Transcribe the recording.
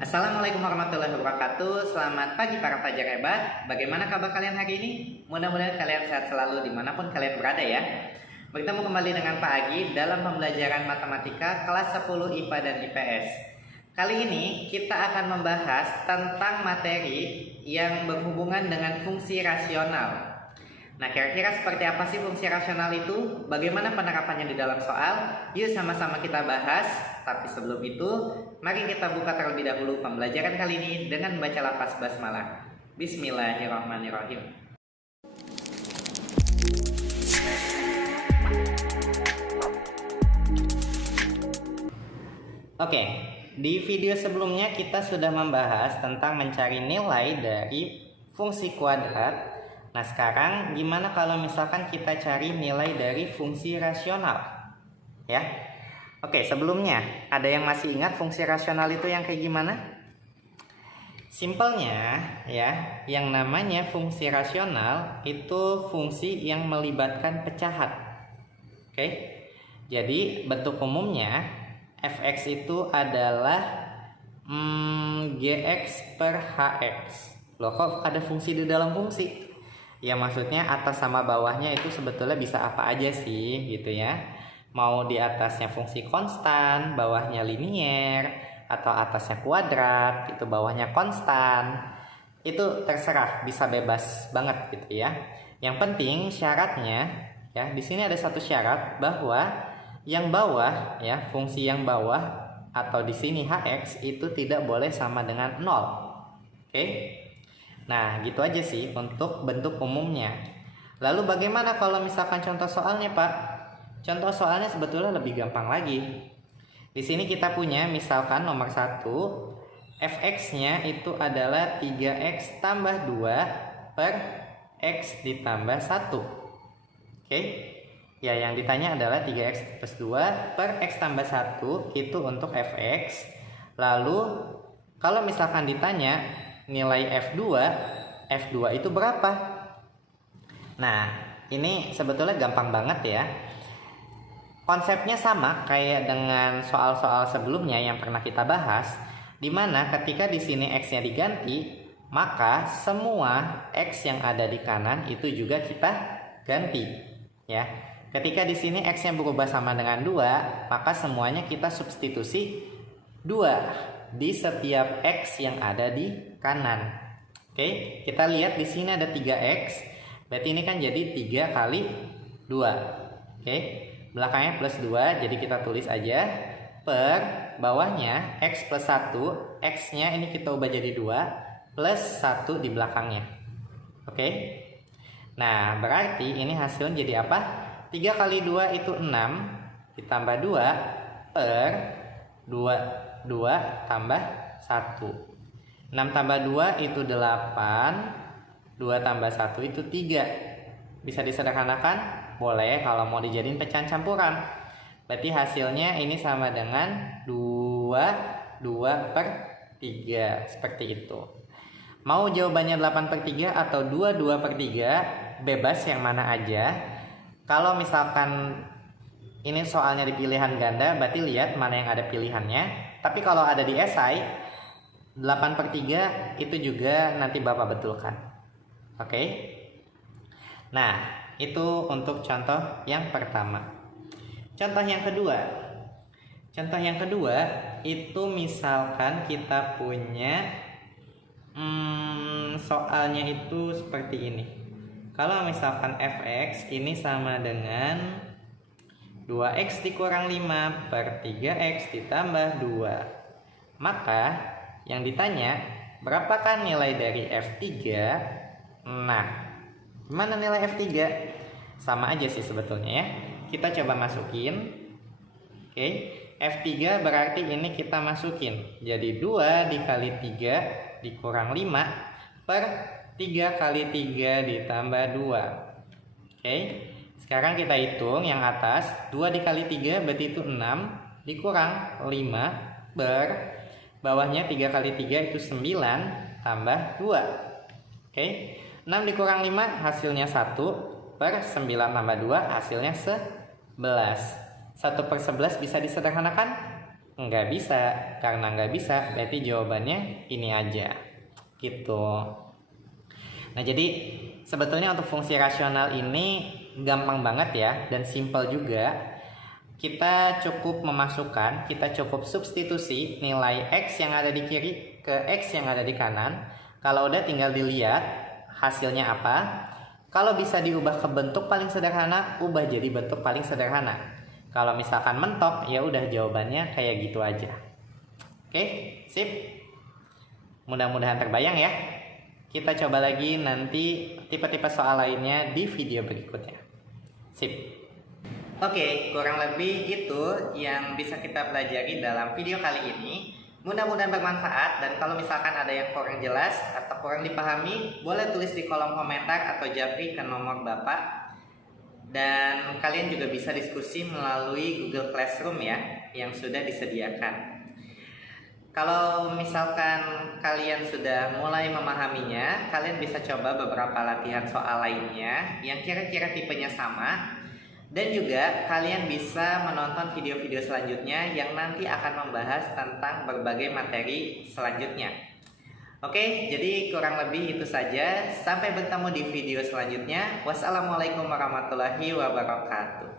Assalamualaikum warahmatullahi wabarakatuh. Selamat pagi para pelajar hebat. Bagaimana kabar kalian hari ini? Mudah-mudahan kalian sehat selalu dimanapun kalian berada ya. Bertemu kembali dengan Pak Agi dalam pembelajaran matematika kelas 10 IPA dan IPS. Kali ini kita akan membahas tentang materi yang berhubungan dengan fungsi rasional. Nah, kira-kira seperti apa sih fungsi rasional itu? Bagaimana penerapannya di dalam soal? Yuk sama-sama kita bahas. Tapi sebelum itu, mari kita buka terlebih dahulu pembelajaran kali ini dengan membaca lafaz basmalah. Bismillahirrahmanirrahim. Oke, di video sebelumnya kita sudah membahas tentang mencari nilai dari fungsi kuadrat. Nah, sekarang gimana kalau misalkan kita cari nilai dari fungsi rasional? Ya. Oke, sebelumnya ada yang masih ingat fungsi rasional itu yang kayak gimana? Simpelnya ya, yang namanya fungsi rasional itu fungsi yang melibatkan pecahan. Oke. Jadi bentuk umumnya fx itu adalah gx per hx. Loh, kok ada fungsi di dalam fungsi? Ya maksudnya atas sama bawahnya itu sebetulnya bisa apa aja sih gitu ya. Mau di atasnya fungsi konstan, bawahnya linier, atau atasnya kuadrat, itu bawahnya konstan. Itu terserah, bisa bebas banget gitu ya. Yang penting syaratnya ya, di sini ada satu syarat bahwa yang bawah ya, fungsi yang bawah atau di sini hx itu tidak boleh sama dengan 0. Oke? Nah, gitu aja sih untuk bentuk umumnya. Lalu bagaimana kalau misalkan contoh soalnya, Pak? Contoh soalnya sebetulnya lebih gampang lagi. Di sini kita punya misalkan nomor 1, fx-nya itu adalah 3x tambah 2 per x ditambah 1. Oke? Ya, yang ditanya adalah 3x plus 2 per x tambah 1 itu untuk fx. Lalu kalau misalkan ditanya nilai F2 itu berapa? Nah, ini sebetulnya gampang banget ya. Konsepnya sama kayak dengan soal-soal sebelumnya yang pernah kita bahas, di mana ketika di sini x-nya diganti, maka semua x yang ada di kanan itu juga kita ganti, ya. Ketika di sini x-nya berubah sama dengan 2, maka semuanya kita substitusi 2 di setiap x yang ada di kanan. Oke, kita lihat di sini ada 3x. Berarti ini kan jadi 3 kali 2. Oke, belakangnya plus 2, jadi kita tulis aja per bawahnya x plus 1. X-nya ini kita ubah jadi 2 plus 1 di belakangnya. Oke. Nah, berarti ini hasilnya jadi apa? 3 kali 2 itu 6 ditambah 2 per 2 tambah 1. 6 tambah 2 itu 8. 2 tambah 1 itu 3. Bisa disederhanakan? Boleh kalau mau dijadiin pecahan campuran. Berarti hasilnya ini sama dengan 2 per 3. Seperti itu. Mau jawabannya 8 per 3 atau 2 per 3, bebas yang mana aja. Kalau misalkan ini soalnya di pilihan ganda, berarti lihat mana yang ada pilihannya. Tapi kalau ada di esai, 8 per 3 itu juga nanti Bapak betulkan. Oke? Nah, itu untuk contoh yang pertama. Contoh yang kedua. Contoh yang kedua, itu misalkan kita punya soalnya itu seperti ini. Kalau misalkan fx ini sama dengan 2x dikurang 5 per 3x ditambah 2. Maka yang ditanya, berapakah nilai dari F3? Nah, gimana nilai F3? Sama aja sih sebetulnya ya. Kita coba masukin. Oke, F3 berarti ini kita masukin. Jadi 2 dikali 3 dikurang 5 per 3 kali 3 ditambah 2. Oke. Sekarang kita hitung yang atas, 2 dikali 3 berarti itu 6, dikurang 5 per bawahnya 3 kali 3 itu 9 tambah 2. Oke, 6 dikurang 5 hasilnya 1 per 9 tambah 2 hasilnya 11. 1 per 11 bisa disederhanakan? Nggak bisa. Karena nggak bisa, berarti jawabannya ini aja. Gitu. Nah, jadi sebetulnya untuk fungsi rasional ini gampang banget ya, dan simple juga. Kita cukup memasukkan, kita cukup substitusi nilai X yang ada di kiri ke X yang ada di kanan. Kalau udah tinggal dilihat hasilnya apa. Kalau bisa diubah ke bentuk paling sederhana, ubah jadi bentuk paling sederhana. Kalau misalkan mentok, ya udah jawabannya kayak gitu aja. Oke, sip. Mudah-mudahan terbayang ya. Kita coba lagi nanti tipe-tipe soal lainnya di video berikutnya. Sip. Oke, kurang lebih itu yang bisa kita pelajari dalam video kali ini. Mudah-mudahan bermanfaat, dan kalau misalkan ada yang kurang jelas atau kurang dipahami, boleh tulis di kolom komentar atau japri ke nomor Bapak. Dan kalian juga bisa diskusi melalui Google Classroom ya, yang sudah disediakan. Kalau misalkan kalian sudah mulai memahaminya, kalian bisa coba beberapa latihan soal lainnya yang kira-kira tipenya sama. Dan juga kalian bisa menonton video-video selanjutnya yang nanti akan membahas tentang berbagai materi selanjutnya. Oke, jadi kurang lebih itu saja. Sampai bertemu di video selanjutnya. Wassalamualaikum warahmatullahi wabarakatuh.